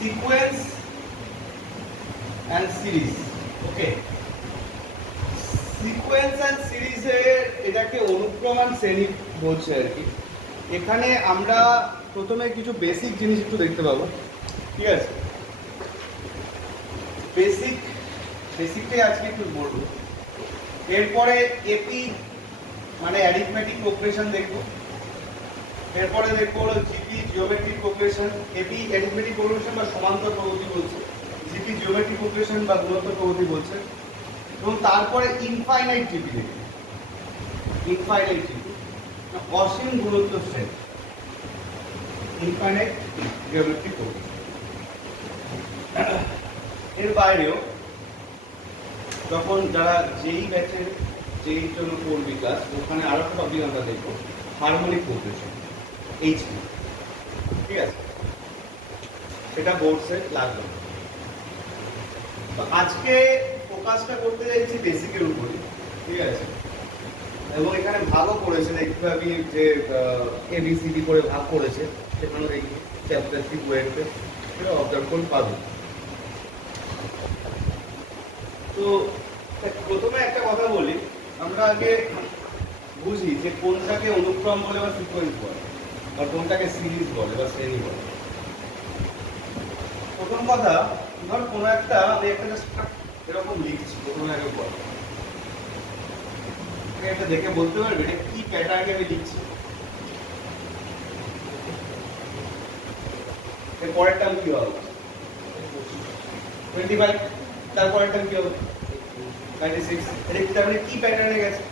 Sequence and series. Okay, sequence and সিরিজের এটাকে অনুক্রমণ শ্রেণী বলছে আর কি। এখানে আমরা প্রথমে কিছু বেসিক জিনিস একটু দেখতে পাবো, ঠিক আছে? বেসিকটাই আজকে একটু বলবো। এরপরে এপি মানে অ্যারিথমেটিক প্রোগ্রেশন দেখবো। এরপরে দেখবো হলো GP geometric progression. AP arithmetic progression বা সমান্তর প্রগতি বলছে, জিপি জিওমেট্রিক প্রোগ্রেশন বা গুণোত্তর প্রগতি বলছে। এবং তারপরে ইনফাইনাইট জিপি দেখবো। ইনফাইনাইট জিপি অসীম গুণোত্তর শ্রেণী, ইনফাইনাইট জিওমেট্রিক প্রোগ্রেশন। এর বাইরেও যখন যারা যেই ব্যাচের যেই জন্য পড়বি ক্লাস, ওখানে আরো একটা টপিক আমরা দেখবো হারমোনিক প্রোগ্রেশন, এইচপি, ঠিক আছে? সেটা বোর্ড সেট লাগবে। তো আজকে ফোকাসটা করতে যাচ্ছি বেসিকের উপরে, ঠিক আছে? এবং এখানে ভাগও করেছে, দেখতে পাবি যে এবিসিডি করে ভাগ করেছে, সেখানে দেখি চ্যাপ্টার 3 বইয়েতে সেটা অবজার্ভ করে পাবি। তো প্রথমে একটা কথা বলি, আমরা আগে বুঝি যে কোনটাকে অনুক্রম বলে বা সিকোয়েন্স বলে, আর কোনটাকে সিরিজ বলে বা শ্রেণী বলে। প্রথম কথা, ধর কোনো একটা আমি একটা এরকম লিখছি, প্রথমে আগে বল, এটা দেখে বলতে পারবে এটা কি প্যাটার্নে আমি লিখছি। এর পরের টার্ম কি হবে? 25। তারপরের টার্ম কি হবে? 96। এটা কি তাহলে কি প্যাটার্নে গেছে?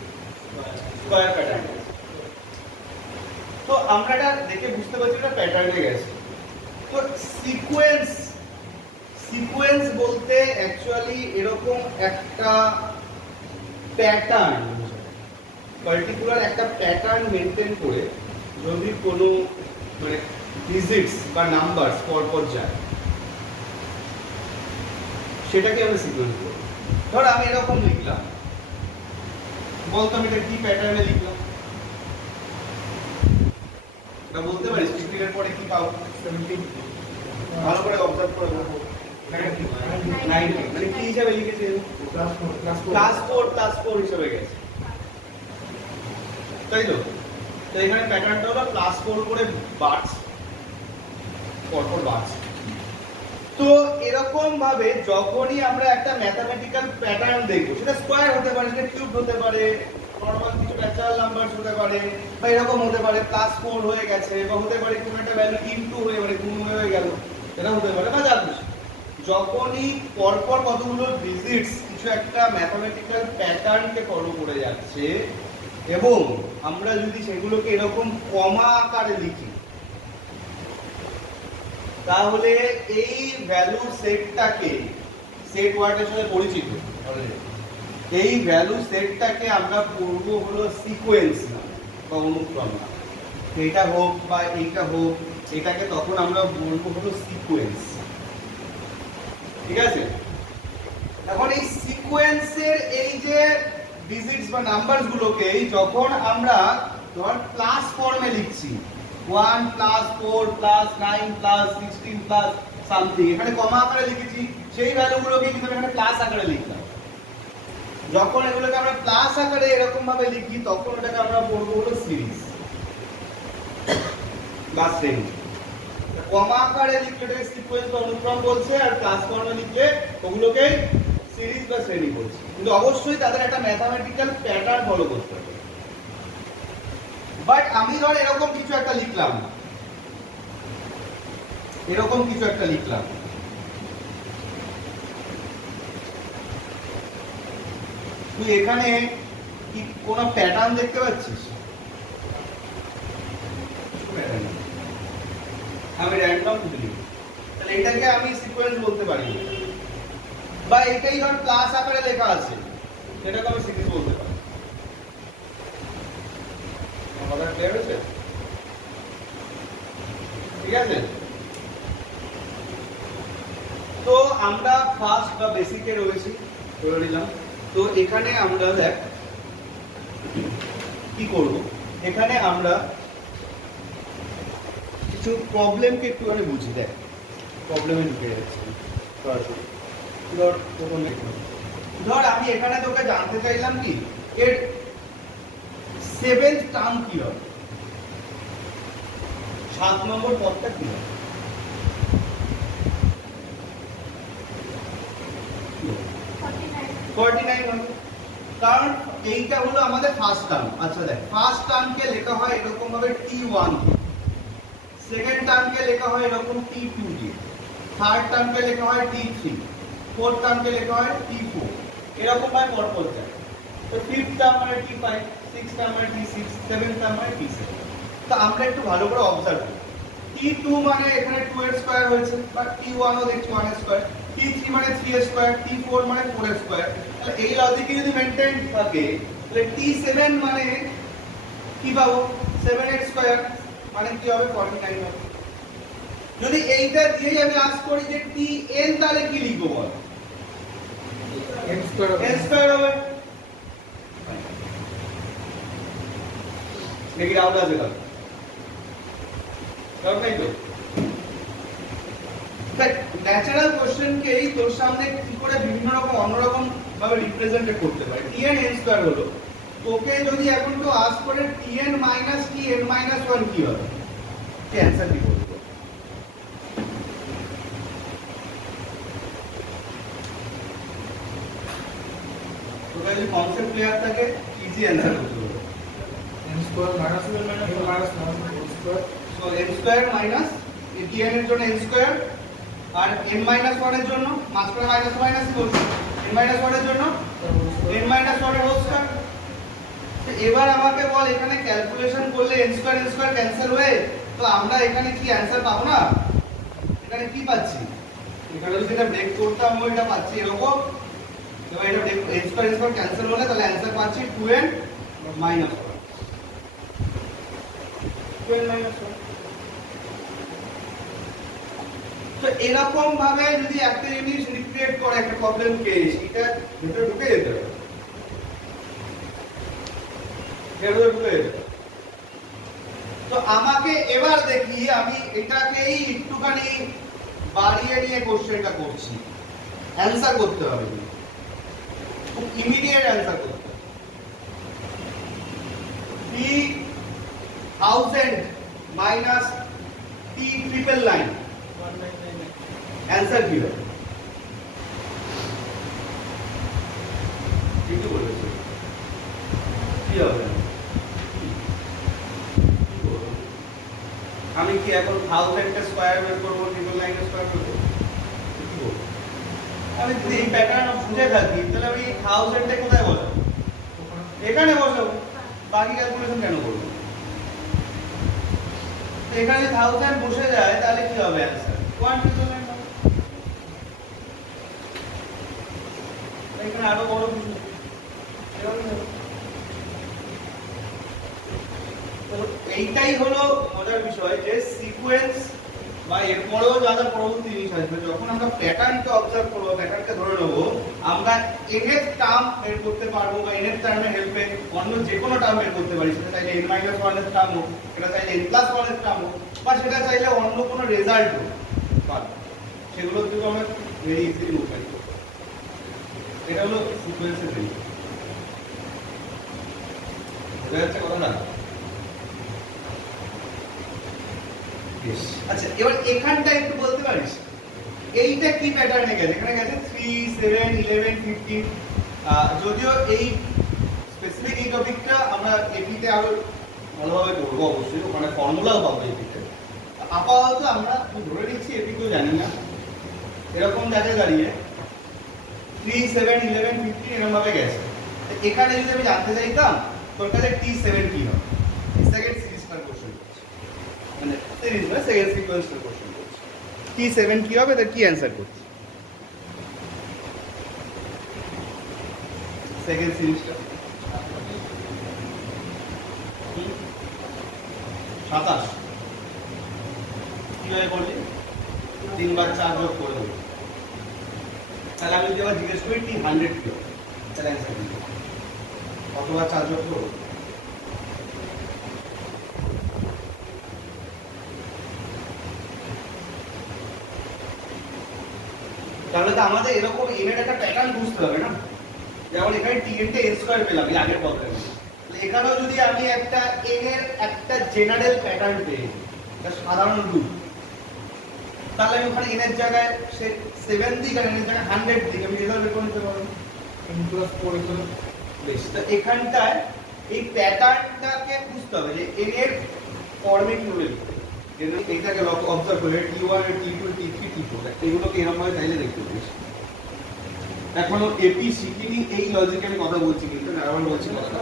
স্কয়ার প্যাটার্নে। তো আমরা এটা দেখে বুঝতে পারছি এটা প্যাটার্নে গেছে। তো সিকোয়েন্স বলতে অ্যাকচুয়ালি এরকম একটা প্যাটার্ন, পার্টিকুলার একটা প্যাটার্ন মেনটেন করে যদি কোনো মানে ডিজিটস বা নাম্বারস পরপর যায়, সেটাকে আমরা সিকোয়েন্স বলি। ধর আমি এরকম লিখলাম, বলতো আমি এটা কি প্যাটার্নে লিখলাম? এটা বলতে পারিস 15 এর পরে কি পাবো? 17। ভালো করে অবজার্ভ করে দেখো, 90 মানে কি হিসাবে লিখেছে? +4 হিসাবে গেছে, তাই তো? তো এখানে প্যাটার্নটা হলো +4 করে বাড়ছে, পরপর বাড়ছে। তো এরকম ভাবে যখনই আমরা একটা ম্যাথমেটিক্যাল প্যাটার্ন দেখবো, সেটা স্কয়ার হতে পারে, সেটা কিউব হতে পারে, নরমাল কিছু ন্যাচারাল নাম্বারস হতে পারে, বা এরকম হতে পারে +4 হয়ে গেছে, বা হতে পারে কোনো একটা ভ্যালু ইনটু হয়ে মানে গুণ হয়ে গেল, এটা হতে পারে, বা যা কিছু। যখনই পরপর কতগুলো ডিজিটস কিছু একটা ম্যাথমেটিক্যাল প্যাটার্নকে ফলো করে যাচ্ছে, এবং আমরা যদি সেগুলোকে এরকম কমা আকারে লিখি, তাহলে এই ভ্যালু সেটটাকে, সেট ওয়ার্ডের সাথে পরিচিত, এই ভ্যালু সেটটাকে আমরা পড়ব হলো সিকোয়েন্স না বা অনুক্রম না। এটা হোক বা এইটা হোক, এটাকে তখন আমরা বলবো হলো সিকোয়েন্স, ঠিক আছে? এখন এই সিকোয়েন্সের এই যে ডিজিটস বা নাম্বারস গুলোকে যখন আমরা ধর প্লাস ফর্মে লিখছি, 1 + 4 + 9 + 16 + সামথিং, এখানে কমা আকারে লিখেছি, সেই ভ্যালুগুলোকে কিন্তু এখানে প্লাস আকারে লিখলাম। যখন এগুলোকে আমরা প্লাস আকারে এরকম ভাবে লিখি, তখন এটাকে আমরা বলবো হলো সিরিজ বা শ্রেণী। কমা আকারে লিখলে এটাকে সিকোয়েন্স বা অনুক্রম বলছে, আর প্লাস ফর্মে লিখলে ওগুলোকে সিরিজ বা শ্রেণী বলছে। কিন্তু অবশ্যই তাদের একটা ম্যাথমেটিক্যাল প্যাটার্ন ফলো করতে হবে। বাট আমি ধর এরকম কিছু একটা লিখলাম, এরকম কিছু একটা লিখলাম, তুই এখানে কি কোনো প্যাটার্ন দেখতে পাচ্ছিস? আমি র্যান্ডম লিখি, তাহলে এটাকে আমি সিকোয়েন্স বলতে পারি, বা এটাই ধর প্লাস আকারে লেখা আছে, সেটাকে আমি সিরিজ বলতে পারি। আমাদের ক্লিয়ার হয়েছে? ঠিক আছে? তো আমরা ফার্স্ট বা বেসিকে রয়েছি, ধরে নিলাম। তো এখানে আমরা দেখ কি করব, এখানে আমরা কিছু প্রবলেমকে একটুখানি বুঝি। দেখ প্রবলেমে ঢুকে যাচ্ছে সরাসরি। ধর আমি এখানে তোকে জানতে চাইলাম কি এর সেভেন্থ টার্ম কি হবে, 7 নম্বর পদটা কি হবে? 49 হবে, কারণ এইটা হলো আমাদের ফার্স্ট টার্ম। আচ্ছা দেখ, ফার্স্ট টার্মকে লেখা হয় এরকম ভাবে T1, সেকেন্ড টার্মকে লেখা হয় এরকম T2 দিয়ে, থার্ড টার্মকে লেখা হয় T3, ফোর্থ টার্মকে লেখা হয় T4, এরকম ভাবে পরপর যায়। তো ফিফথ টার্ম মানে T5, সিক্সথ টার্ম মানে T6, সেভেন্থ টার্ম মানে T7। তো আমরা একটু ভালো করে অবজার্ভ করি। T2 মানে এখানে 2 এর স্কয়ার হয়েছে, বা T1 ও দেখছি 1 এর স্কয়ার, T3 মানে 3 এর স্কয়ার, T4 মানে 4 এর স্কয়ার। তাহলে এই লজিকে যদি মেইনটেইন থাকে তাহলে T7 মানে কি পাবো, 7 এর স্কয়ার মানে কি হবে, 49 হবে। যদি এইটা দিয়ে আমি আস্ক করি যে Tn তাহলে কি লিখবো বল, n স্কয়ার হবে। দেখি রাউন্ড আছে কাল নাই তো। ন্যাচারাল কোশ্চেনকে এই তোর সামনে কি করে বিভিন্ন রকম অন্যরকম ভাবে রিপ্রেজেন্ট করতে পারে। Tn n স্কয়ার হলো, তোকে যদি এখন তো আস্ক করে Tn মাইনাস Tn মাইনাস 1 কি হবে, কি অ্যানসার কি বলবো? তোকে যদি কনসেপ্ট ক্লিয়ার থাকে ইজি অ্যানসার করতে পারবে। n square minus 1 minus 1 square, so n square minus Tn এর জন্য n স্কয়ার, আর n মাইনাস 1 এর জন্য মাঝখানে মাইনাস মাইনাস কি বলছি, n মাইনাস 1 এর জন্য n মাইনাস 1 এর হোল স্কয়ার। তো এবার আমাকে বল এখানে ক্যালকুলেশন করলে n স্কয়ার ক্যান্সেল হয়ে তো আমরা এখানে কি অ্যানসার পাবো না? এখানে কি পাচ্ছি, এখানে যদি এটা ব্রেক করতাম ও এটা পাচ্ছি এরকম। এবার এটা n স্কয়ার ক্যান্সেল হলে তাহলে অ্যানসার পাচ্ছি 2n মাইনাস 1, 2n মাইনাস 1। তো এরকম ভাবে যদি একটা জিনিস রিক্রিয়েট করে একটা প্রবলেম কেস, এটা ভিতরে ঢুকে যেতে হবে, তো আমাকে এবার দেখি আমি এটাকেই একটুখানি বাড়িয়ে নিয়ে কোশ্চেনটা করছি, অ্যানসার করতে হবে, খুব ইমিডিয়েট অ্যানসার করতে হবে। 3000 মাইনাস T999 অ্যানসার কি হবে? কি বলেছে, কি হবে? আমি কি এখন 1000 টা স্কয়ার বের করব, 999 এর স্কয়ার করব? কি করব? আমি যদি এই প্যাটার্ন বুঝে থাকি তাহলে আমি 1000 টা কোথায় বসাবো, এখানে বসাবো, বাকি ক্যালকুলেশন কেন করব? এখানে 1000 বসে যায় তাহলে কি হবে অ্যানসার 199 হবে। এখানে আরো বড় কিছু এইটাই হলো মজার বিষয় যে সিকোয়েন্স বা এরপরেও যা যা পরবর্তী জিনিস আসবে, যখন আমরা প্যাটার্নকে অবজার্ভ করবো, প্যাটার্নকে ধরে নেবো, আমরা nth টার্ম বের করতে পারবো বা nth টার্মের হেল্পে অন্য যে কোনো টার্ম বের করতে পারি। সেটা চাইলে n মাইনাস 1 এর টার্ম হোক, সেটা চাইলে n প্লাস 1 এর টার্ম হোক, বা সেটা চাইলে অন্য কোনো রেজাল্ট হোক, সেগুলোর জন্য আমরা ভেরি ইজিলি উপায় করতে পারি। এটা হলো সিকোয়েন্সের ভ্যালু। বোঝা যাচ্ছে কথাটা? আচ্ছা, এবার এখানটা একটু বলতে পারিস এইটা কি প্যাটার্নে গেছে? এখানে গেছে 3, 7, 11, 15। যদিও এই স্পেসিফিক এই টপিকটা আমরা এপিতে আরো ভালোভাবে করবো, অবশ্যই ওখানে ফর্মুলাও পাবো এপিতে। আপাতত আমরা ধরে নিচ্ছি এপিকেও জানি না, এরকম জায়গায় দাঁড়িয়ে 3, 7, 11, 15 এরকম ভাবে গেছে। এখানে যদি আমি জানতে চাইতাম তোর কাছে T7 কি হবে, সেকেন্ড সিরিজটার কোশ্চেন করছি, মানে সিরিজ না সেকেন্ড সিকোয়েন্সের কোশ্চেন করছি, T7 কি হবে, তার কি অ্যানসার করছি সেকেন্ড সিরিজটা 27 কিভাবে করলি, 3 বার 4 যোগ করে দেবো। তাহলে আমি যদি আবার জিজ্ঞেস করি T100 কি হবে, তাহলে অ্যানসার কি হবে, কতবার 4 যোগ করবো? তাহলে তো আমাদের এরকম n এর একটা প্যাটার্ন বুঝতে হবে না, যেমন এখানে tn টা n স্কয়ার পেলাম এই আগের প্রবলেমে, এখানেও যদি আমি একটা n এর একটা জেনারেল প্যাটার্ন পেয়ে একটা সাধারণ রূপ, তাহলে আমি ওখানে n এর জায়গায় 7 দিই, আর n এর জায়গায় 100 দিই, আমি রেজাল্ট বের করে নিতে পারবো n+4 এখানে। বেশ, তো এখানটায় এই প্যাটার্নটাকে বুঝতে হবে যে n এর ফর্মে কি হলো, এইটাকে অবজার্ভ করে t1 এর t2 t3 t4 এগুলোকে এরকম ভাবে চাইলে দেখতে পারিস। এখনো এপি শিখিনি, এই লজিকে আমি কথা বলছি, কিন্তু আবার বলছি কথাটা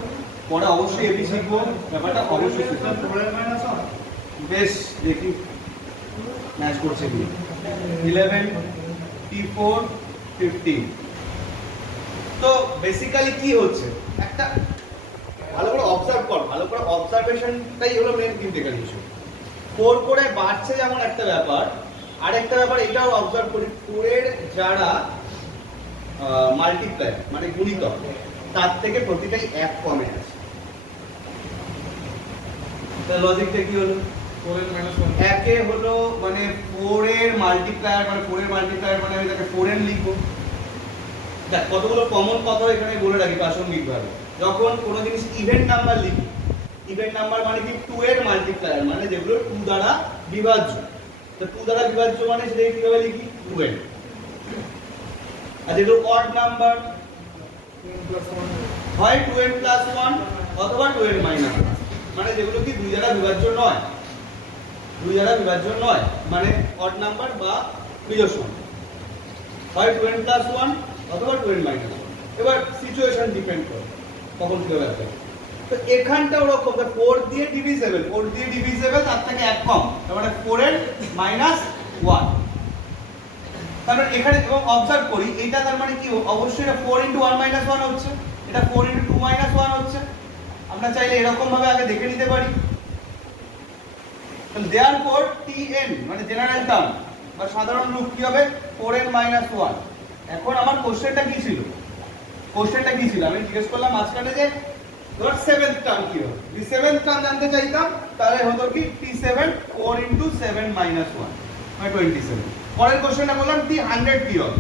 পরে অবশ্যই এপি শিখবো, ব্যাপারটা অবশ্যই শিখবো। বেশ, দেখি ম্যাচ করছে কি 11 t4 15। তো বেসিক্যালি কি হচ্ছে, একটা ভালো করে অবজার্ভ কর, ভালো করে অবজারভেশনটাই হলো মেইন ক্রিটিক্যাল ইস্যু। 4 করে বাড়ছে যেমন একটা ব্যাপার, আরেকটা ব্যাপার এটাও অবজার্ভ করি, 4 এর যারা মাল্টিপ্লাই মানে গুণিতক, তার থেকে প্রতিটাই এক কমে আছে। তাহলে লজিকটা কি হলো, 4 এর -1 একে হলো মানে 4 এর মাল্টিপ্লায়ার, মানে 4 এর মাল্টিপ্লায়ার মানে আমি তাকে 4n লিখবো। দেখ কতগুলো কমন কথা এখানে বলে রাখি প্রাসঙ্গিকভাবে, যখন কোনো জিনিস ইভেন নাম্বার লিখি, ইভেন নাম্বার মানে কি 2 এর মাল্টিপ্লায়ার, মানে যেগুলো 2 দ্বারা বিভাজ্য। তো 2 দ্বারা বিভাজ্য মানে সেটাকে কিভাবে লিখি 2n। আর যেগুলো অড নাম্বার হয় 2n+1 অথবা 2n -1, মানে যেগুলো কি 2 দ্বারা বিভাজ্য নয়, 2 দ্বারা বিভাজ্য নয় মানে অড নাম্বার বা বিজোড় সংখ্যা, হয় 2n+1 অথবা 2n -1। এবার সিচুয়েশন ডিপেন্ড করে কখন কিভাবে আসবে। তো এখানটা ওরকম 4 দিয়ে ডিভিজেবল, 4 দিয়ে ডিভিজেবল তার থেকে এক কম, তার মানে 4n -1। তারপর এখানে এবং অবজার্ভ করি এটা, তার মানে কি অবশ্যই এটা 4 * 1 - 1 হচ্ছে, এটা 4 * 2 - 1 হচ্ছে। আমরা চাইলে এরকম ভাবে আগে দেখে নিতে পারি। তাহলে therefore tn মানে জেনারেল টার্ম বা সাধারণ রূপ কি হবে 4n -1। এখন আমার কোশ্চেনটা কি ছিল, কোশ্চেনটা কি ছিল আমি জিজ্ঞেস করলাম মাঝখানে যে ধর 7th টার্ম কি হবে, এই 7th টার্ম জানতে চাইতাম, তাহলে হতো কি t7 4 * 7 - 1 মানে 27। পরের কোশ্চেনটা বললাম t100 কি হবে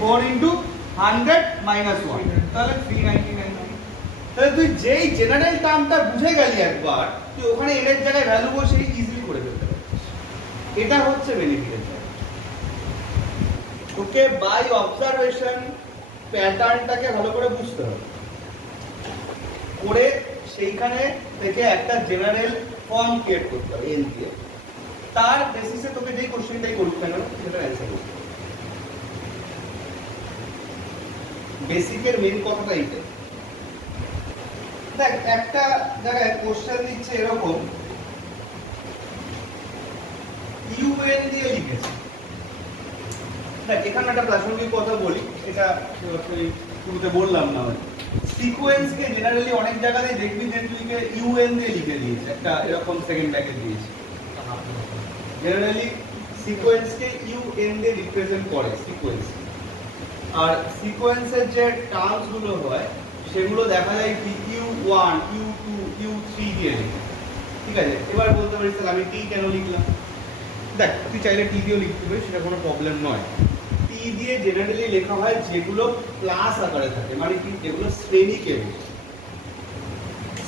4 * 100 - 1, তাহলে 399। তাহলে তুই যেই জেনারেল টার্মটা বুঝে গেলি একবার, তুই ওখানে n এর জায়গায় ভ্যালু বসে ইজিলি করে ফেলতে পারছিস। এটা হচ্ছে বেনিফিটের জায়গা। তোকে বাই অবজারভেশন প্যাটার্নটাকে ভালো করে বুঝতে হবে, করে সেইখানে থেকে একটা জেনারেল ফর্ম ক্রিয়েট করতে হবে n দিয়ে, তার বেসিসে তোকে যেই কোশ্চেনটাই করুক কেন সেটার অ্যান্সার করতে হবে। বেসিকের মেইন কথাটা এইটাই। দেখ একটা জায়গায় কোশ্চেন দিচ্ছে এরকম un দিয়ে লিখেছে। দেখ এখানে একটা প্রাসঙ্গিক কথা বলি, এটা শুরুতে বললাম না, সিকোয়েন্সকে জেনারেলি অনেক জায়গাতেই দেখবি যে তুইকে un দিয়ে লিখে দিয়েছে, একটা এরকম সেকেন্ড ব্র্যাকেট দিয়েছে। জেনারেলি সিকোয়েন্সকে un দিয়ে রিপ্রেজেন্ট করে সিকোয়েন্স। আর সিকোয়েন্সের যে টার্মস গুলো হয় সেগুলো দেখা যায় কি u1 u2 u3 দিয়ে লেখা। ঠিক আছে, এবার বলতে পারিস তাহলে আমি t কেন লিখলাম। দেখ তুই চাইলে t দিয়েও লিখতে পারিস, সেটা কোনো প্রবলেম নয়। t দিয়ে জেনারেলি লেখা হয় যেগুলো প্লাস আকারে থাকে, মানে কি যেগুলো শ্রেণীকে বোঝায়,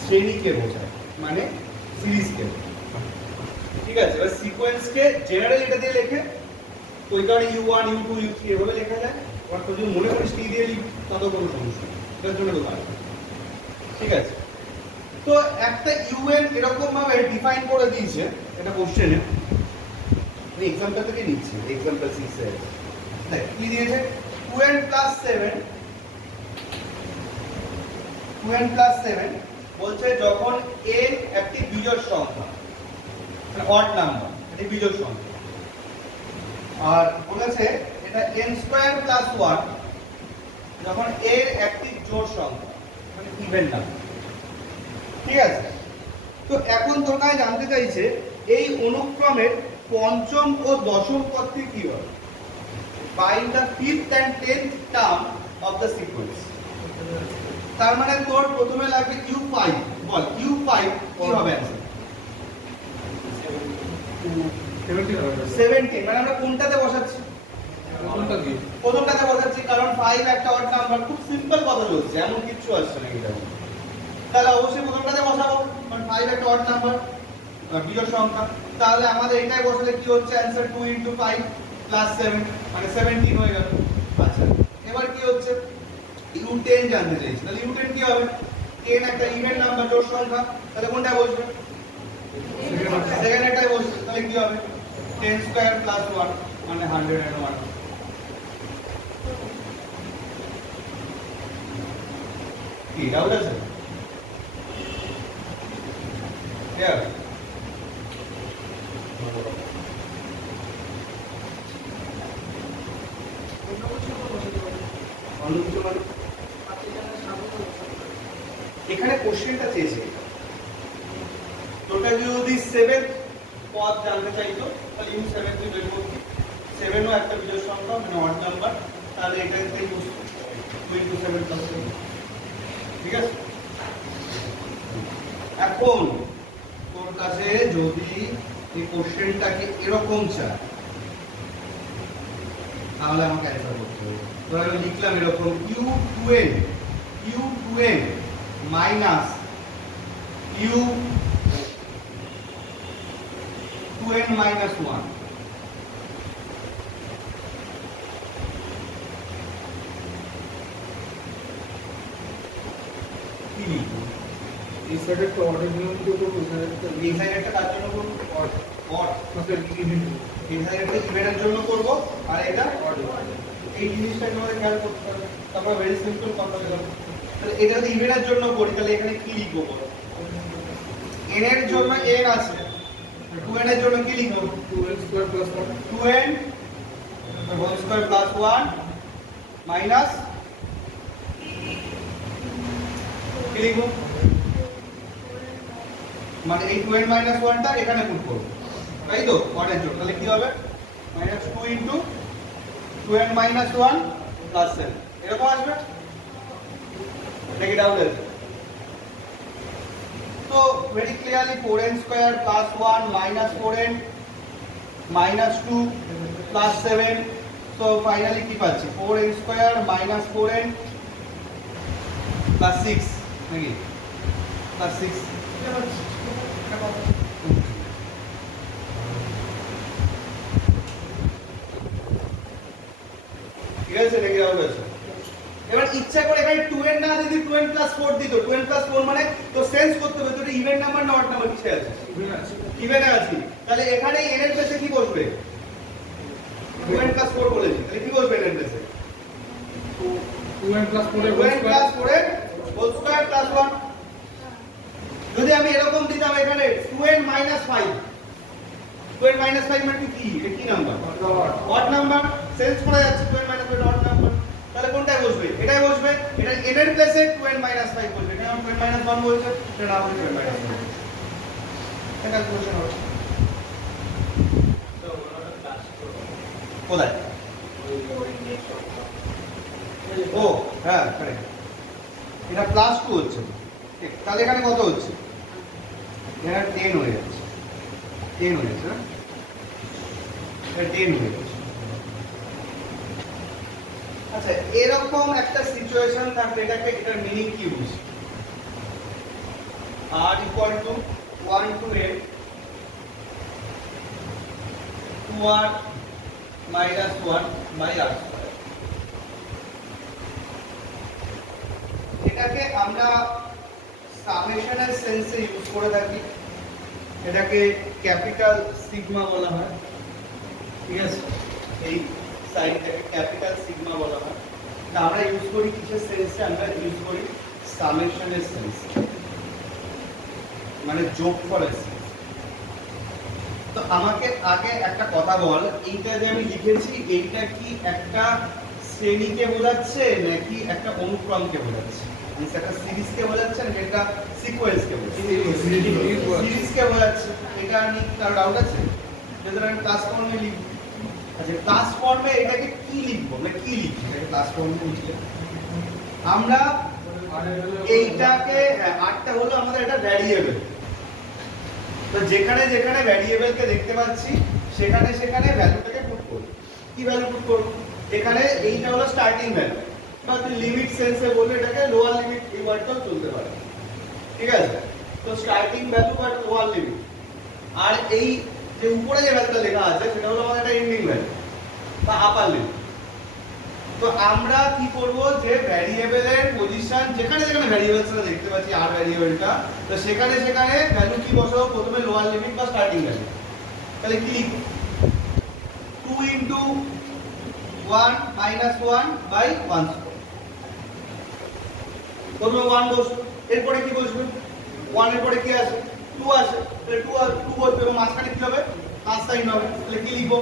শ্রেণীকে বোঝায় মানে সিরিজকে। ঠিক আছে, এবার সিকোয়েন্সকে জেনারেলি এটা দিয়ে লেখে, ওই কারণে u1 u2 u3 এভাবে লেখা যায়। এবার তুই যদি মনে করিস t দিয়ে লিখ তাতেও কোনো সমস্যা নেই, এটার জন্য তো ভালো। ঠিক আছে, তো একটা un এরকম ভাবে ডিফাইন করে দিয়েছে এটা কোশ্চেনে। আমি एग्जांपल থেকে নিচ্ছি, एग्जांपल 6 এর দেখ কি দিয়েছে 2n + 7, 2n + 7 বলছে যখন n একটি বিজোড় সংখ্যা মানে অড নাম্বার, এটি বিজোড় সংখ্যা, আর বলেছে এটা n² + 1 যখন n একটি জোড় সংখ্যা মানে ইভেন নাম্বার। ঠিক আছে, তো এখন তোর কাছে জানতে চাইছে এই অনুক্রমের পঞ্চম ও দশম পদটি কি হবে, find the 5th and 10th term of the sequence। তার মানে তোর প্রথমে লাগবে u5, বল u5 কি হবে आंसर 17 মানে আমরা কোনটাতে বসাচ্ছি প্রথমটাতে বসাচ্ছি কারণ 5 একটা অড নাম্বার, খুব সিম্পল কথা বলছি, এমন কিছু আসছে না এটা। তাহলে অবশ্যই প্রথমটাতে বসাবো কারণ 5 একটা অড নাম্বার, বিজোড় সংখ্যা। তাহলে আমাদের এটাই বসালে কি হচ্ছে অ্যানসার 2 * 5 + 7 মানে 17 হয়ে গেল। আচ্ছা এবার কি হচ্ছে u10 জানতে চাইছি, তাহলে u10 কি হবে? 10 একটা ইভেন নাম্বার, জোড় সংখ্যা, তাহলে কোনটা বসবে? সেকেন্ডটাই বসবে। তাহলে কি হবে 10 স্কয়ার + 1 মানে 101। কি ডাউট আছে? ক্লিয়ার? এখানে কোশ্চেনটা চেয়েছে টোটাল যদি 7th পদ জানতে চাইতো তাহলে u7 তুই বের করবি। 7 ও একটা বিজোড় সংখ্যা মানে অড নাম্বার, তাহলে এটাই তুই ইউজ করবি 2 * 7 + 7। ঠিক আছে? এখন তোর কাছে যদি এই কোশ্চেনটাকে এরকম চায় তাহলে আমাকে অ্যানসার করতে হবে। তো আমি লিখলাম এরকম u2n minus u2n minus 1 কি লিখবো? এই সাইডে একটা অর্ডার নিয়ম তো করব, এই সাইডটা কার জন্য করব? অড মানে ইভেন্ট, এই সাইডটা ইভেন্টের জন্য করব আর এটা অড। এই জিনিসটা আমাদের খেয়াল করতে হবে। তারপর ভেরি সিম্পল কথা হলো, তাহলে এটা যদি ইভেন্টের জন্য করি তাহলে এখানে কি লিখবো বলো? n এর জন্য n আছে, 2n এর জন্য কি লিখবো? 2n² + 1 2n whole square plus 1 minus কি লিখবো? মানে এই 2n - 1 টা এখানে পুট করব, তাই তো? 1 এর জন্য তাহলে কি হবে? -2 * 2n - 1 + 7 এরকম আসবে। দেখি ডাউট আছে তো very clearly 4n² + 1 -4n -2 + 7। So finally কি পাচ্ছি 4n² - 4n + 6 নাকি +6। ঠিক আছে? নাকি ডাউট আছে? এবার ইচ্ছা করে এখানে 2n না যদি 2n + 4 দিত, 2n + 4 মানে তো সেন্স করতে হবে তো ইভেন নাম্বার না অড নাম্বার কিসে আছে? ইভেন আছে। তাহলে এখানে n এর প্লেসে কি বসবে? 2n + 4 বলেছি, তাহলে কি বসবে n এর প্লেসে? 2n + 4 2n + 4 এর হোল স্কয়ার প্লাস 1। যদি আমি এরকম দিতাম এখানে 2n - 5, 2n - 5 মানে কি? এটা কি নাম্বার? Odd number. সেন্স করা যাচ্ছে 2n - 5 অড নাম্বার। তাহলে কোনটায় বসবে? এটাই বসবে। এটা n এর প্লেসে 2n - 5 বসবে। এখানে 2n - 1 বলছে, এটা না বলে 2n - 1। এটা কোশ্চেন হবে। তো ওটা ক্লাস করব। কোথায়? ও হ্যাঁ কারেক্ট, এটা +2 হচ্ছে। ঠিক, তাহলে এখানে কত হচ্ছে? এখানে 10 হয়ে যাচ্ছে, 10 হয়ে যাচ্ছে না? এটা 10 হয়ে যাচ্ছে। আচ্ছা এরকম একটা সিচুয়েশন থাকলে এটাকে এটার মিনিং কি বুঝি? r = 1 to n 2r - 1 by r²। এটাকে আমরা সামেশনের সেন্সে ইউজ করে থাকি, এটাকে ক্যাপিটাল সিগমা বলা হয়। ঠিক আছে? এই সাইনটাকে ক্যাপিটাল সিগমা বলা হয়। তা আমরা ইউজ করি কিসের সেন্সে? আমরা ইউজ করি সামেশনের সেন্সে, মানে যোগফলের সেন্সে। তো আমাকে আগে একটা কথা বল, এইটা যে আমি লিখেছি এইটা কি একটা শ্রেণীকে বোঝাচ্ছে নাকি একটা অনুক্রমকে বোঝাচ্ছে? একটা সিরিজকে বোঝাচ্ছে নাকি একটা সিকোয়েন্সকে বোঝাচ্ছে? সিরিজকে বোঝাচ্ছে। এটা নিয়ে কারো ডাউট আছে? যদি আমি ক্লাস ফর্মে লিখব, আচ্ছা ক্লাস ফর্মে এটাকে কি লিখবো? আমরা কি লিখছি এটাকে ক্লাস ফর্মে লিখলে? আমরা এইটাকে আটটা হলো আমাদের এটা ভ্যারিয়েবল। তো যেখানে যেখানে ভ্যারিয়েবলকে দেখতে পাচ্ছি সেখানে সেখানে ভ্যালুটাকে পুট করব। কি ভ্যালু পুট করব? এখানে এইটা হলো স্টার্টিং ভ্যালু, বা তুই লিমিট সেন্সে বললে এটাকে লোয়ার লিমিট এই ওয়ার্ডটাও চলতে পারে, ঠিক আছে? তো স্টার্টিং ভ্যালু বা লোয়ার লিমিট, আর এই যে উপরে যে ভ্যালুটা লেখা আছে সেটা হলো আমাদের একটা এন্ডিং ভ্যালু বা আপার লিমিট। তো আমরা কি করব, যে ভ্যারিয়েবলের পজিশন যেখানে যেখানে ভ্যারিয়েবলসটা দেখতে পাচ্ছি আর ভ্যারিয়েবলটা, তো সেখানে সেখানে ভ্যালু কি বসাবো, প্রথমে লোয়ার লিমিট বা স্টার্টিং ভ্যালু। তাহলে কি লিখব, 2 ইনটু 1 মাইনাস 1 বাই 1 স্কয়ার। প্রথমে 1 বসবে, এরপরে কি বসবে, 1 এর পরে কি আছে, 2 আছে, তাহলে 2 আর 2 বসবে এবং মাঝখানে কি হবে, প্লাস সাইন হবে। তাহলে কি লিখব,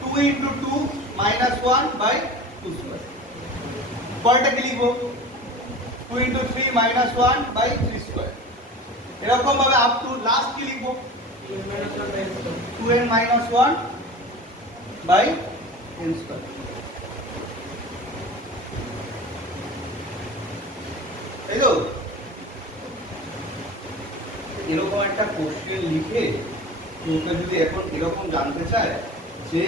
2 ইনটু 2 মাইনাস 1 বাই 2 স্কয়ার। পরেরটা কি লিখব, 2 ইনটু 3 মাইনাস 1 বাই 3 স্কয়ার। এরকম ভাবে আপ টু লাস্ট কি লিখব, 2n minus 1 by n square. এই তো এরকম একটা কোশ্চেন লিখে তোকে যদি এখন এরকম জানতে চায় যে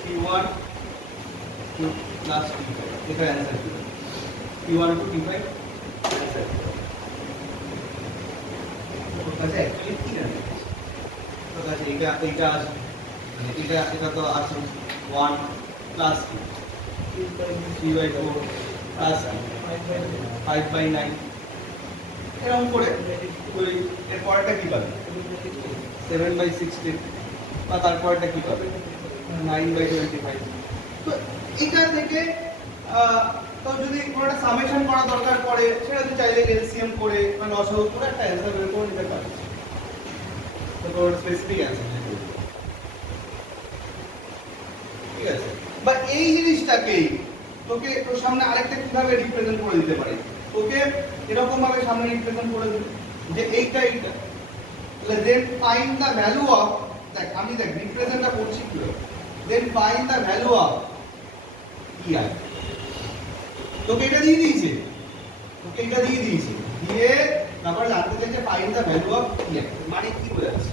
Q1 প্লাস Q5, এটা অ্যান্সার কি, Q1 টু Q5 অ্যান্সার তোর কাছে অ্যাকচুয়ালি কি জানে, তোর কাছে এইটা আছে, মানে এটা তো আছে 1 প্লাস 3/4 প্লাস 5/9, এরকম করে তুই এর পরেরটা কি পাবি, 7/16, বা তারপরটা কি পাবে, 9/25। তো এটা থেকে তো যদি কোনো একটা সামেশন করা দরকার পড়ে, সেটা তুই চাইলে এলসিএম করে বা লসাগু করে একটা অ্যান্সার বের করে নিতে পারিস। তো তোর স্পেসিফিক অ্যান্সার, ঠিক আছে? বা এই জিনিসটাকেই তোকে তোর সামনে আরেকটা কিভাবে রিপ্রেজেন্ট করে দিতে পারি, তোকে এরকম ভাবে সামনে রিপ্রেজেন্ট করে দিই যে এইটা তাহলে then find the value of, দেখ আমি দেখ রিপ্রেজেন্টটা করছি কি, then find the value of EI। তোকে এটা দিয়ে দিয়েছে, দিয়ে তারপর জানতে চাইছে find the value of EI, মানে কি বোঝাচ্ছে,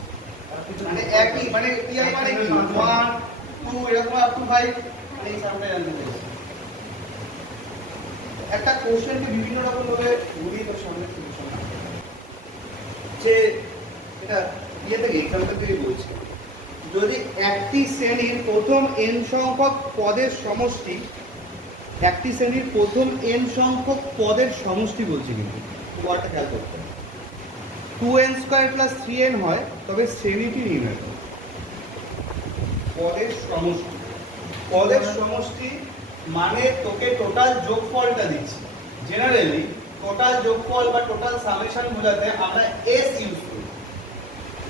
মানে একই, মানে EI মানে কি 1 2 এরকম আপ টু 5, মানে এই সামনে জানতে চাইছে। একটা কোশ্চেনকে বিভিন্ন রকম ভাবে ঘুরিয়ে তোর সামনে সলিউশন যে এটা থেকে এখান থেকে বলছি, যদি একটি শ্রেণীর প্রথম n সংখ্যক পদের সমষ্টি, একটি শ্রেণীর প্রথম n সংখ্যক পদের সমষ্টি বলছি, কিন্তু ওয়ার্ডটা খেয়াল করতে হবে, 2n স্কয়ার প্লাস 3n হয়, তবে শ্রেণীটি নির্ণয় করো। পদের সমষ্টি মানে তোকে টোটাল যোগফলটা দিচ্ছি। জেনারেলি টোটাল যোগফল বা টোটাল সামেশন বোঝাতে আমরা s ইউজ করি,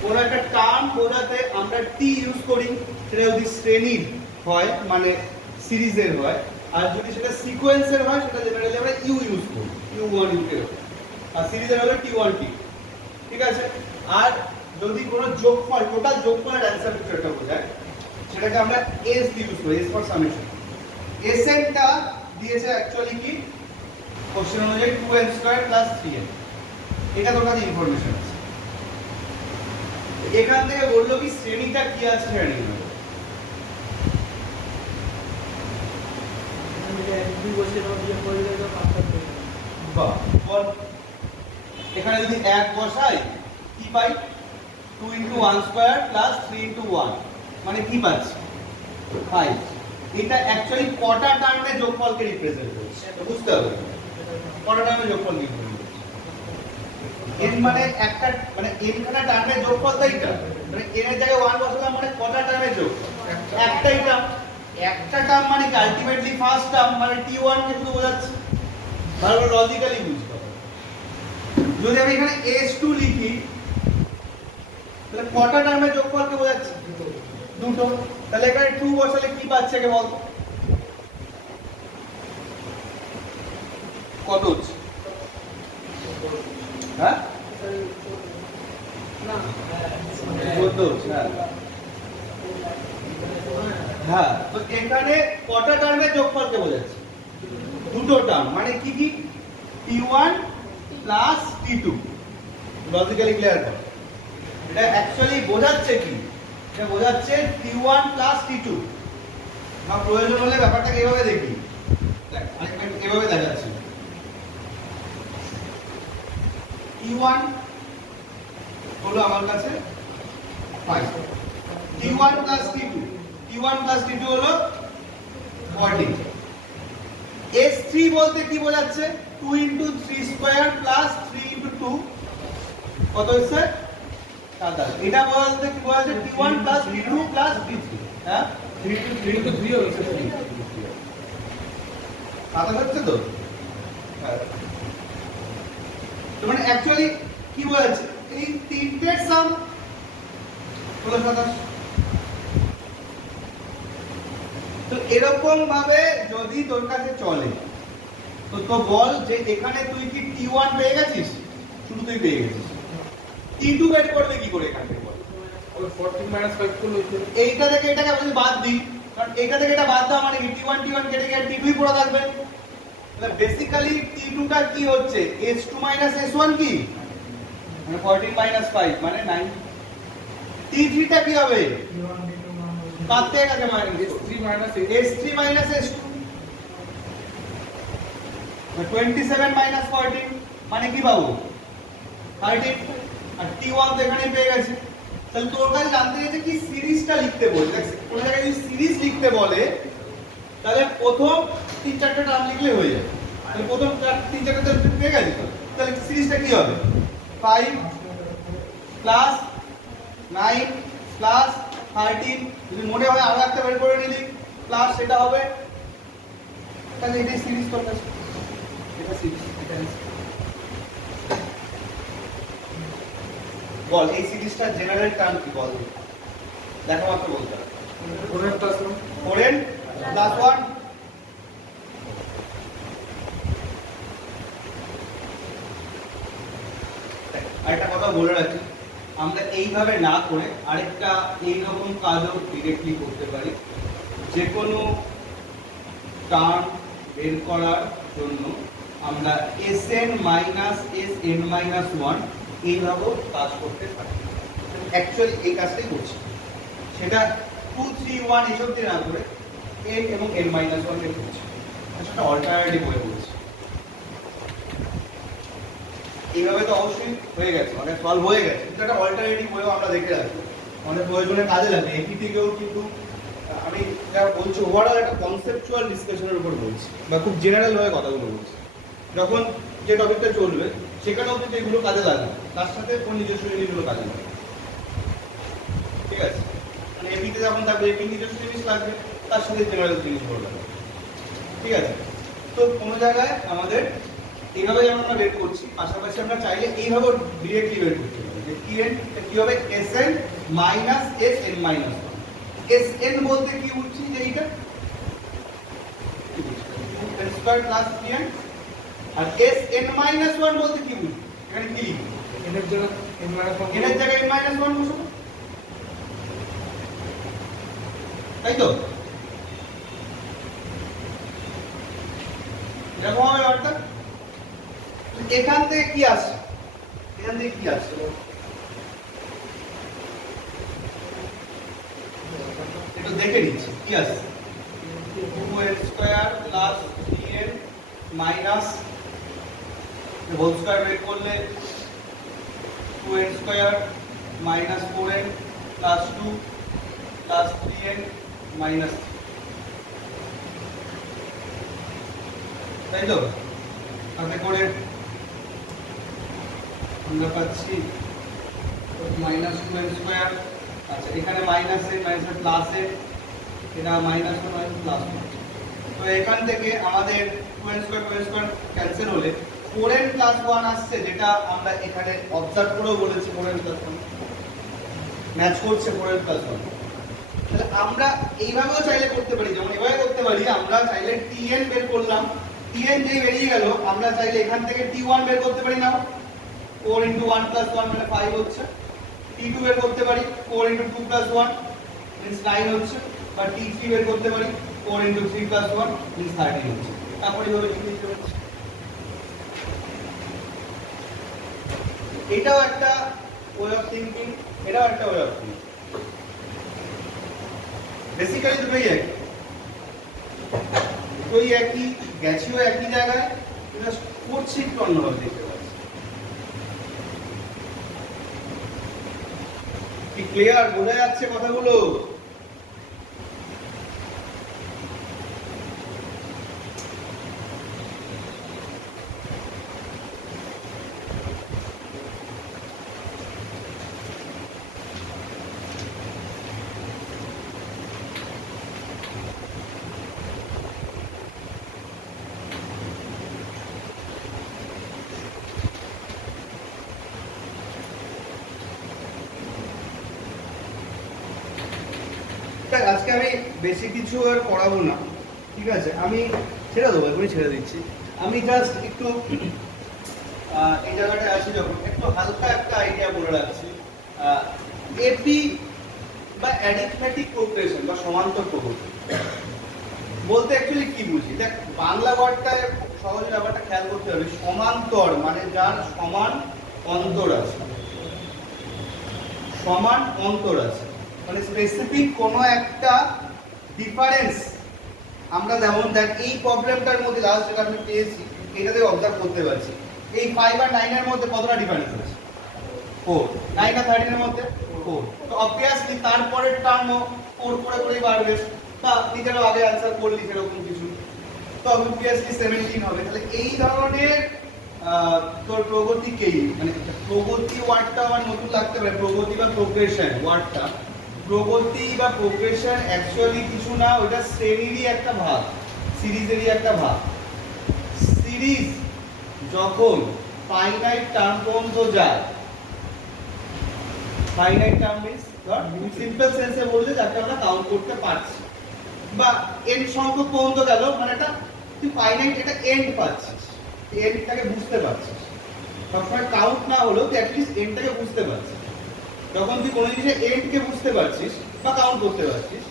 কোন একটা টার্ম বোঝাতে আমরা t ইউজ করি, সেটা যদি শ্রেণীর হয় মানে সিরিজের হয়, আর যদি সেটা সিকোয়েন্সের হয় সেটা জেনারেলি আমরা u ইউজ করি, u1 u2, আর সিরিজের হলো t1 t, ঠিক আছে? আর যদি কোনো যোগফল, টোটাল যোগফলের অ্যানসার কিছু একটা বোঝায়, সেটাকে আমরা s ইউজ করি, s ফর সামেশন। sn টা দিয়েছে অ্যাকচুয়ালি কি, কোশ্চেন অনুযায়ী 2n স্কয়ার প্লাস 3n, এটা তোর কাছে ইনফরমেশন আছে। এখান থেকে বললো কি শ্রেণীটা কি আছে সেটা নির্ণয় করো। এখানে যদি 1 বসাই কি পাই, 2 ইনটু 1 স্কয়ার প্লাস 3 ইনটু 1, মানে কি পাচ্ছি 5। এটা অ্যাকচুয়ালি কটা টার্মের যোগফলকে রিপ্রেজেন্ট করছে, বুঝতে হবে কটা টার্মের যোগফল কি করছে। n মানে একটা, মানে n খানা টার্মের যোগফল তাই এটা, মানে n এর জায়গায় 1 বসালাম মানে কটা টার্মের যোগফল, একটাই টার্ম। একটা টার্ম মানে কি আলটিমেটলি ফার্স্ট টার্ম, মানে t1 কে শুধু বোঝাচ্ছে, ভালো লজিক্যালি বুঝতে হবে। যদি আমি এখানে s2 লিখি তাহলে কটা টার্মের যোগফলকে বোঝাচ্ছে, দুটো। তাহলে এখানে 2 বসালে কি পাচ্ছে আগে বল, কত হচ্ছে, হ্যাঁ না 14 হচ্ছে, হ্যাঁ। তো এখানে কটা টার্মের যোগফলকে বোঝাচ্ছে, দুটো টার্ম, মানে কি কি, t1 plus t2। Logically clear কর, এটা অ্যাকচুয়ালি বোঝাচ্ছে কি, এটা বোঝাচ্ছে t1 প্লাস t2, বা প্রয়োজন হলে ব্যাপারটাকে এভাবে দেখি, দেখ আরেকটা এভাবে দেখাচ্ছি। T1 হলো আমার কাছে 5, T1 plus T2, T1 plus T2 হলো 14। S3 বলতে কি বোঝাচ্ছে? 2 into 3 square plus 3 into 2 কত হচ্ছে? 27। এটা বলতে কি বোঝাচ্ছে? T1 plus T2 plus T3, হ্যাঁ 3 into 3 হবে স্যার। 27 হচ্ছে তো? হ্যাঁ। তো মানে অ্যাকচুয়ালি কি বোঝাচ্ছে? এই তিনটের সাম হলো 27। তো এরকম ভাবে যদি তোর কাছে চলে তো তো বল যে এখানে তুই কি T1 পেয়ে গেছিস? শুধু তুই পেয়ে গেছিস। T2 বের করবে কি করে এখান থেকে বল? ওই 14 - 5 করলে হচ্ছে এইটা থেকে এটাকে আমি বাদ দিই, কারণ এটা থেকে এটা বাদ দেওয়া মানে কি T1 কেটে গিয়ে T2 ই পড়ে থাকবে। তাহলে বেসিক্যালি T2 টা কি হচ্ছে? S2 - S1 কি? মানে 14 - 5 মানে 9। T3 টা কি হবে? কার থেকে কাকে মাইনাস? S3 - S2 27 - 14 মানে কি পাবো? 13। আর T1 তো এখানেই পেয়ে গেছি। তাহলে তোর কাছে জানতে চাইছে কি সিরিজটা লিখতে বলে। কোন জায়গায় যদি সিরিজ লিখতে বলে তাহলে প্রথম 3-4টা টার্ম লিখলে হয়ে যাবে। তাহলে প্রথম 3-4টা টার্ম পেয়ে গেছি তো। তাহলে সিরিজটা কি হবে? 5 প্লাস 9 প্লাস 13, যদি মনে হয় আরো একটা বের করে নিলি প্লাস সেটা হবে। তাহলে এটাই সিরিজ তোর কাছে। এটা সিরিজ, এটা বল এই সিরিজটা জেনারেল টার্ম কি বল? দেখো মাত্র বলতে হবে 4n + 1 4n plus 1। আরেকটা কথা বলে রাখি, আমরা এইভাবে না করে আরেকটা এইরকম কাজও ডিরেক্টলি করতে পারি। যে কোনো টার্ম বের করার জন্য আমরা Sn - Sn-1 এইভাবেও কাজ করতে পারি। অ্যাকচুয়ালি এই কাজটাই করছি, সেটা 2, 3, 1 এসব দিয়ে না করে n এবং n-1 এর করছি। সেটা অল্টারনেটিভ ওয়ে করছি। এইভাবে তো অবশ্যই হয়ে গেছে, মানে সলভ হয়ে গেছে, কিন্তু একটা অল্টারনেটিভ ওয়েও আমরা দেখে রাখবো, অনেক প্রয়োজনে কাজে লাগে। এটি থেকেও কিন্তু আমি যা বলছি ওভারঅল একটা কনসেপচুয়াল ডিসকাশনের উপর বলছি, বা খুব জেনারেল ভাবে কথাগুলো বলছি। যখন যে টপিকটা চলবে সেখানেও কিন্তু এগুলো কাজে লাগবে, তার সাথে কোন নিজস্ব জিনিসগুলো কাজে লাগবে। ঠিক আছে, মানে এপিতে যখন থাকবে এপি নিজস্ব জিনিস লাগবে, তার সাথে জেনারেল জিনিসগুলো লাগবে। ঠিক আছে, তো কোনো জায়গায় আমাদের এইভাবে যেমন আমরা বের করছি, পাশাপাশি আমরা চাইলে এইভাবে ডিরেক্টলি বের করতে পারি যে কি হবে Sn - Sn-1। Sn বলতে কি বুঝছি যে এইটা 2n² + 3n, আর Sn-1 বলতে কি বুঝি? এখানে কি লিখব? n এর জায়গায় n-1 n এর জায়গায় n-1 বসাবো, তাই তো? এরকম হবে অর্থাৎ এখান থেকে কি আসছে? এখান থেকে কি আসছে? একটু দেখে নিচ্ছি কি আসছে। 2n² + 3n minus whole square বের করলে 2n² - 4n + 2 + 3n - 3, তাই তো? তাতে করে আমরা পাচ্ছি -2n²। আচ্ছা, এখানে মাইনাস এ প্লাস এ, এটা মাইনাস প্লাস। তো এখান থেকে আমাদের 2n² ক্যান্সেল হলে 4n + 1 আসছে, যেটা আমরা এখানে অবজার্ভ করেও বলেছি 4n + 1 ম্যাচ করছে 4n + 1। তাহলে আমরা এইভাবেও চাইলে করতে পারি, যেমন এভাবে করতে পারি। আমরা চাইলে Tn বের করলাম, Tn যেই বেরিয়ে গেল আমরা চাইলে এখান থেকে T1 বের করতে পারি। নাও 4 × 1 + 1 মানে 5 হচ্ছে। T2 বের করতে পারি 4 × 2 + 1 means 9 হচ্ছে, বা T3 বের করতে পারি 4 × 3 + 1 means 13 হচ্ছে। তারপরে এইভাবে লিখে দিতে পারছি। এটাও একটা ওয়ে অফ থিংকিং, এটাও একটা ওয়ে অফ থিংকিং। বেসিক্যালি দুটোই একই। দুটোই একই, গেছেও একই জায়গায়, করছি একটু অন্যভাবে দেখতে পাচ্ছি। কি ক্লিয়ার? বোঝা যাচ্ছে কথাগুলো? আজকে আমি বেশি কিছু আর পড়াবো না, ঠিক আছে? আমি ছেড়ে দেবো, এখনই ছেড়ে দিচ্ছি। আমি জাস্ট একটু এই জায়গাটায় আসি যখন, একটু হালকা একটা আইডিয়া বলে রাখছি। এপি বা অ্যারিথমেটিক প্রোগ্রেশন বা সমান্তর প্রগতি বলতে অ্যাকচুয়ালি কি বুঝি? দেখ, বাংলা ওয়ার্ডটায় সহজ ব্যাপারটা খেয়াল করতে হবে। সমান্তর মানে যার সমান অন্তর আছে, সমান অন্তর আছে, মানে স্পেসিফিক কোনো একটা ডিফারেন্স। আমরা যেমন দেখ এই প্রবলেমটার মধ্যে লাস্ট যেটা আমি পেয়েছি এটাতে অবজার্ভ করতে পারছি এই 5 আর 9 এর মধ্যে কতটা ডিফারেন্স আছে? 4। 9 আর 13 এর মধ্যে 4। তো অবভিয়াসলি তারপরের টার্মও 4 করে করেই বাড়বে, বা নিজেরও আগে অ্যান্সার করলি সেরকম কিছু, তো অবভিয়াসলি 17 হবে। তাহলে এই ধরনের তোর প্রগতিকেই, মানে প্রগতি ওয়ার্ডটা আমার নতুন লাগতে পারে, প্রগতি বা প্রোগ্রেশন ওয়ার্ডটা। প্রগতি বা প্রোগ্রেশন অ্যাকচুয়ালি কিছু না, ওটা শ্রেণীরই একটা ভাগ, সিরিজেরই একটা ভাগ। সিরিজ যখন ফাইনাইট টার্ম পর্যন্ত যায়, ফাইনাইট টার্ম মিন্স ধর সিম্পল সেন্সে বললে যাকে আমরা কাউন্ট করতে পারছি, বা এন্ড সংখ্যক পর্যন্ত গেল, মানে এটা তুই ফাইনাইট, এটা এন্ড পাচ্ছিস, এন্ডটাকে বুঝতে পারছিস। সবসময় কাউন্ট না হলেও তুই অ্যাটলিস্ট এন্ডটাকে বুঝতে পারছিস। যখন তুই কোনো জিনিসের এন্ডকে বুঝতে পারছিস বা কাউন্ট করতে পারছিস,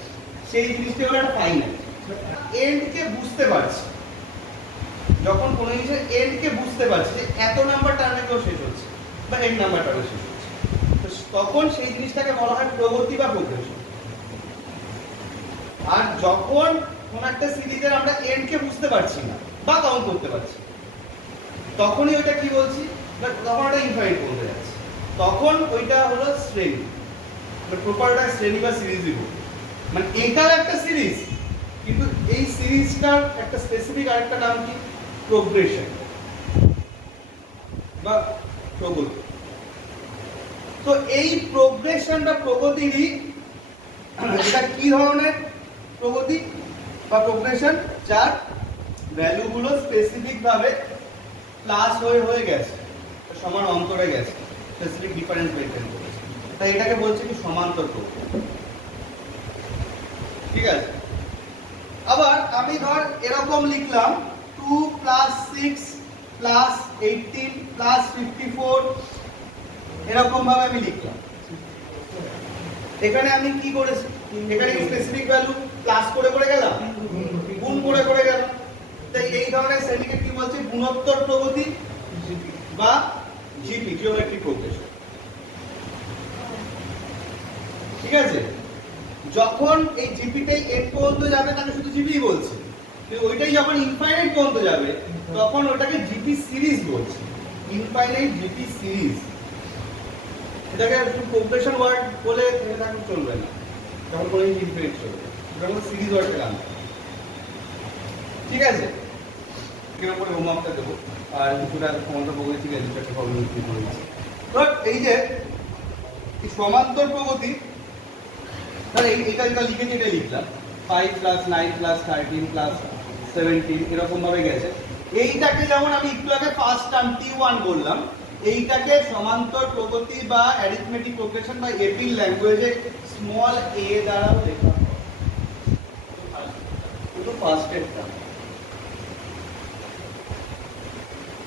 সেই জিনিসটা হলো একটা ফাইনাইট। এন্ডকে বুঝতে পারছিস, যখন কোনো জিনিসের এন্ডকে বুঝতে পারছিস যে এত নাম্বার টার্মে কেউ শেষ হচ্ছে বা এন্ড নাম্বার টার্মে শেষ হচ্ছে, তো তখন সেই জিনিসটাকে বলা হয় প্রগতি বা প্রোগ্রেশন। আর যখন কোন একটা সিরিজের আমরা এন্ডকে বুঝতে পারছি না বা কাউন্ট করতে পারছি, তখনই ওইটা কি বলছি, তখন ওটা ইনফাইনাইট বলতে যাচ্ছে, তখন ওইটা হলো শ্রেণী। প্রপারটা শ্রেণী বা সিরিজই বলি, মানে এইটাও একটা সিরিজ, কিন্তু এই সিরিজটার একটা স্পেসিফিক আরেকটা নাম কি? প্রোগ্রেশন বা প্রগতি। তো এই প্রোগ্রেশন বা প্রগতিরই, এটা কি ধরনের প্রগতি বা প্রোগ্রেশন? যার ভ্যালুগুলো স্পেসিফিক ভাবে প্লাস হয়ে গেছে, সমান অন্তরে গেছে, স্পেসিফিক ডিফারেন্স মেইনটেইন করেছে, তাই এটাকে বলছে কি সমান্তর প্রগতি। ঠিক আছে? আবার আমি ধর এরকম লিখলাম 2 + 6 + 18 + 54, এরকম ভাবে আমি লিখলাম। এখানে আমি কি করেছি? এখানে স্পেসিফিক ভ্যালু প্লাস করে গেলাম, গুণ করে গেলাম। তাই এই ধরনের শ্রেণীকে কি বলছে? গুণোত্তর প্রগতি বা জিপি, জিওমেট্রিক প্রোগ্রেশন। ঠিক আছে? যখন এই জিপিটাই এন্ড পর্যন্ত যাবে তাকে শুধু জিপি বলছে, কিন্তু ওইটাই যখন ইনফাইনাইট পর্যন্ত যাবে তখন ওটাকে জিপি সিরিজ বলছে, ইনফাইনাইট জিপি সিরিজ। এটাকে শুধু প্রোগ্রেশন ওয়ার্ড বলে থাকলে চলবে না, যখন কোনো জিনিস ইনফাইনাইট চলবে, যখন সিরিজ ওয়ার্ডটা আনবে। ঠিক আছে? এর উপরে হোমওয়ার্কটা দেবো, আর কিছুটা সমান্তর প্রগতি থেকে একটা প্রবলেম ক্রিয়েট করে দিচ্ছি। বাট এই যে সমান্তর প্রগতি, তাহলে এটা লিখেছি, এটা লিখলাম 5 + 9 + 13 + 17 এরকম ভাবে গেছে। এইটাকে যেমন আমি একটু আগে ফার্স্ট টার্ম T1 বললাম, এইটাকে সমান্তর প্রগতি বা অ্যারিথমেটিক প্রোগ্রেশন বা এপি ল্যাঙ্গুয়েজে স্মল a দ্বারাও লেখা হয়, শুধু ফার্স্ট এর টার্ম।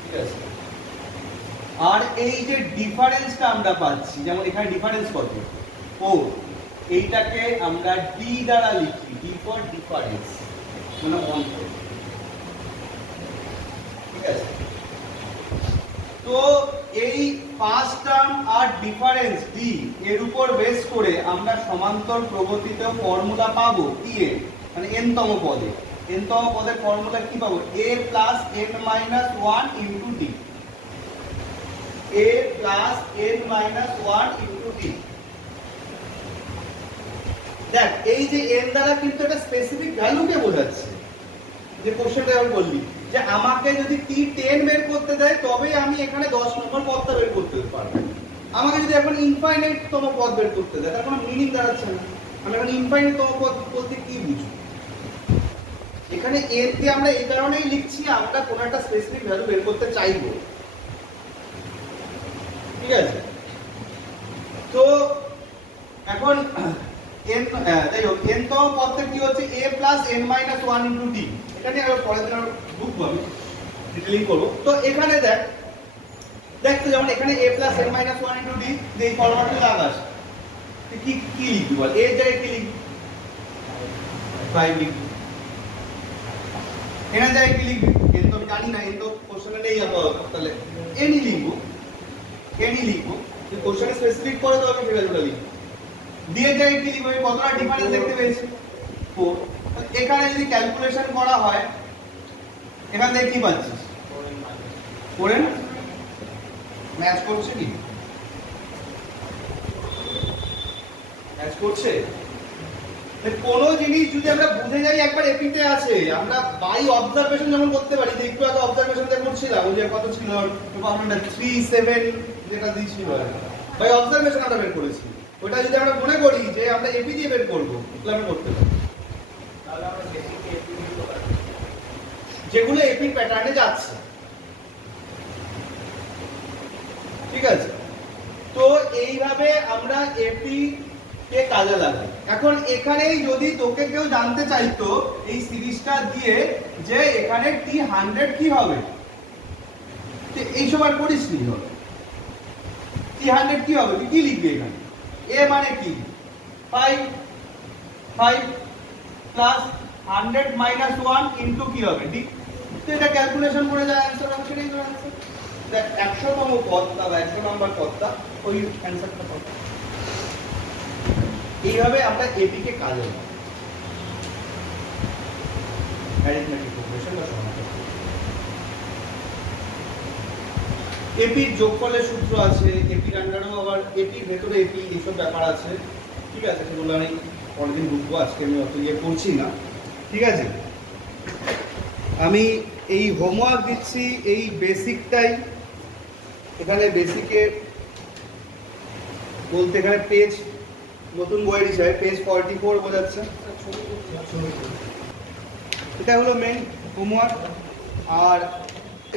ঠিক আছে? আর এই যে ডিফারেন্সটা আমরা পাচ্ছি, যেমন এখানে ডিফারেন্স কত? 4, এইটাকে আমরা ডি দ্বারা লিখি, ডি ফর ডিফারেন্স, মানে অন্তর। ঠিক আছে? তো এই ফার্স্ট টার্ম আর ডিফারেন্স ডি এর উপর বেস করে আমরা সমান্তর প্রগতিতেও ফর্মুলা পাবো কি এর, মানে n তম পদে n তম পদের ফর্মুলা কি পাবো a plus n minus 1 into d a plus n minus 1 into d দেখ এই যে n দ্বারা কিন্তু একটা স্পেসিফিক ভ্যালুকে বোঝাচ্ছে যে কোশ্চেনটা আমি বললি যে আমাকে যদি t 10 বের করতে দেয় তবে আমি এখানে 10 নম্বর পদটা বের করতে পারবো আমাকে যদি এখন ইনফাইনাইট তম পদ বের করতে দেয় তার কোনো মিনিং দাঁড়াচ্ছে না আমরা এখন ইনফাইনাইট তম পদ বলতে কি বুঝি এখানে n কে আমরা এই কারণেই লিখছি আমরা কোনো একটা স্পেসিফিক ভ্যালু বের করতে চাইবো ঠিক আছে তো এখন n যাই হোক n তম পদটা কি হচ্ছে a plus n minus 1 into d এটা নিয়ে আরো পরের দিন বুঝবো আমি ডিটেইলিং করব তো এখানে দেখ তো যেমন এখানে a plus n minus 1 into d এই ফর্মুলাটা লাগাস তুই কি লিখবি বল a এর জায়গায় কি লিখবি 5 লিখবি এর জায়গায় কি লিখবি n তো আমি জানি না n তো কোশ্চেনে নেই আপাতত তাহলে n ই লিখবো তুই কোশ্চেনে স্পেসিফিক করে তো আমি সেই ভ্যালুটা লিখবো d এর জায়গায় কি লিখবো আমি কতটা ডিফারেন্স দেখতে পেয়েছি 4 এখানে যদি ক্যালকুলেশন করা হয় এখান থেকে কি পাচ্ছিস 4n ম্যাচ করছে কি ম্যাচ করছে কোনো জিনিস যদি আমরা বুঝে যাই একবার এপিতে আছে আমরা বাই অবজারভেশন যেমন করতে পারি যে একটু আগে অবজারভেশন তে করছিলাম ওই যে কত ছিল আমরা 37 যেটা দিয়েছিল বাই অবজারভেশন আমরা বের করেছি ওটা যদি আমরা মনে করি যে আমরা এপি দিয়ে বের করব তাহলে আমরা করতে পারি তাহলে আমরা বেসিক এপি দিয়ে করব যেগুলো এপির প্যাটার্নে যাচ্ছে ঠিক আছে তো এইভাবে আমরা এপি কে কাজে লাগাই এখন এখানেই যদি তোকে কেউ জানতে চাইতো এই সিরিজটা দিয়ে যে এখানে t100 কি হবে এই সব আর করিস নি হবে t100 কি হবে তুই কি লিখবি এখানে a মানে কি 5 প্লাস 100 মাইনাস 1 ইনটু কি হবে d তো এটা ক্যালকুলেশন করে যা অ্যানসার হবে সেটাই তো অ্যানসার দেখ 100 তম পদটা বা 100 নম্বর পদটা ওই অ্যানসারটা পাবো এইভাবে আমরা এপি কে কাজে লাগাই অ্যারিথমেটিক প্রোগ্রেশন বা সমান্তরাল এপির যোগফলের সূত্র আছে এপির আন্ডারেও আবার এপির ভেতরে এপি এইসব ব্যাপার আছে ঠিক আছে সেগুলো আমি পরের দিন বুঝবো আজকে আমি অত ইয়ে করছি না ঠিক আছে আমি এই হোমওয়ার্ক দিচ্ছি এই বেসিকটাই এখানে বেসিকে বলতে এখানে পেজ নতুন বইয়ের হিসাবে পেজ 44 বোঝাচ্ছে এটা হলো মেইন হোমওয়ার্ক আর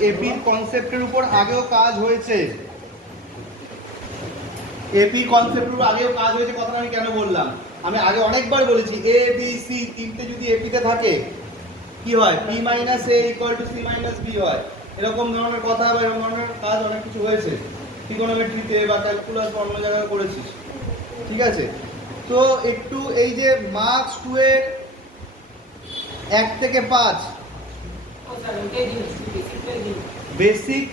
এপির কনসেপ্টের উপর আগেও কাজ হয়েছে এপি কনসেপ্টের উপর আগেও কাজ হয়েছে কথাটা আমি কেন বললাম আমি আগে অনেকবার বলেছি এ বি সি তিনটে যদি এপিতে থাকে কি হয় p - a = c - b হয় এরকম ধরনের কথা বা এরকম ধরনের কাজ অনেক কিছু হয়েছে ট্রিগোনোমেট্রিতে বা ক্যালকুলাস অন্য জায়গায় করেছিস ঠিক আছে তো একটু এই যে মার্কস 2 এর 1 থেকে 5 বেসিক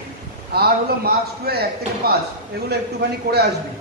আর হলো মার্কস 2 এর 1 থেকে 5 এগুলো একটুখানি করে আসবি